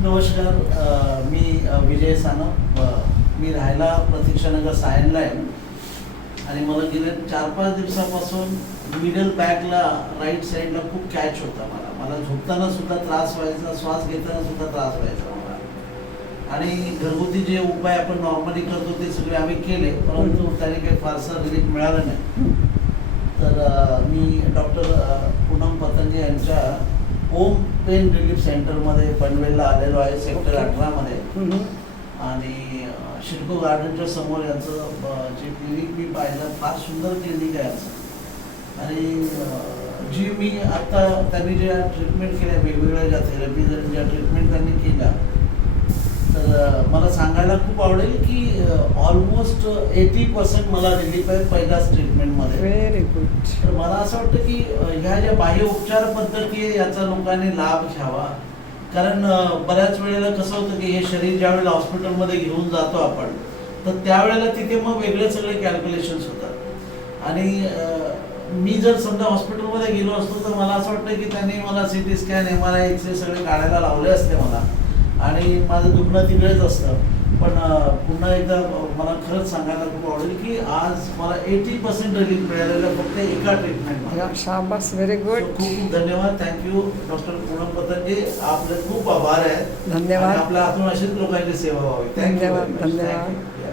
नमस्कार. मी विजय सानप. मी राहायला प्रतीक्षानगर सायनला आहे आणि मला गेल्या 4-5 दिवसापासून मिडल बॅकला राईट साईडला खूप कॅच होता. मला झोपताना सुद्धा त्रास व्हायचा, श्वास घेताना सुद्धा त्रास व्हायचा मला. आणि घरगुती जे उपाय आपण नॉर्मली करतो ते सगळे आम्ही केले, परंतु त्याने काही फारसा रिलीफ मिळाला नाही. तर मी डॉक्टर पूनम पतंगे यांच्या होम पेन रिलीफ सेंटरमध्ये पनवेलला आलेलो आहे, सेक्टर 18मध्ये. आणि शिल्को गार्डनच्या समोर यांचं जे क्लिनिक मी पाहिलं, फार सुंदर क्लिनिक आहे यांचं. आणि जी मी आत्ता त्यांनी ज्या ट्रीटमेंट केल्या, वेगवेगळ्या ज्या थेरपीज ज्या ट्रीटमेंट त्यांनी केल्या, तर मला सांगायला खूप आवडेल की ऑलमोस्ट 80% मला रिलीफ आहे पहिल्याच ट्रीटमेंटमध्ये. Very good. तर मला असं वाटतं की ह्या ज्या बाह्य उपचार पद्धती आहे याचा लोकांनी लाभ घ्यावा. कारण बऱ्याच वेळेला कसं होतं की हे शरीर ज्या वेळेला हॉस्पिटलमध्ये घेऊन जातो आपण, तर त्यावेळेला तिथे मग वेगळे सगळे कॅल्क्युलेशन्स होतात. आणि मी जर समजा हॉस्पिटलमध्ये गेलो असतो तर मला असं वाटतं की त्यांनी मला CT स्कॅन, MRI, एक्सरे सगळे काढायला लावले असते मला, आणि माझं दुखणं तिकडेच असतं. पण पुन्हा एकदा मला खरंच सांगायला खूप आवडेल की आज मला 80% रिलीफ मिळालेलं फक्त एका ट्रीटमेंटमध्ये. शाबास, व्हेरी गुड. खूप खूप धन्यवाद. Thank you doctor Poonam Patange. आपले खूप आभार आहेत. धन्यवाद. आपल्या हातून अशीच लोकांची सेवा व्हावी. धन्यवाद. धन्यवाद.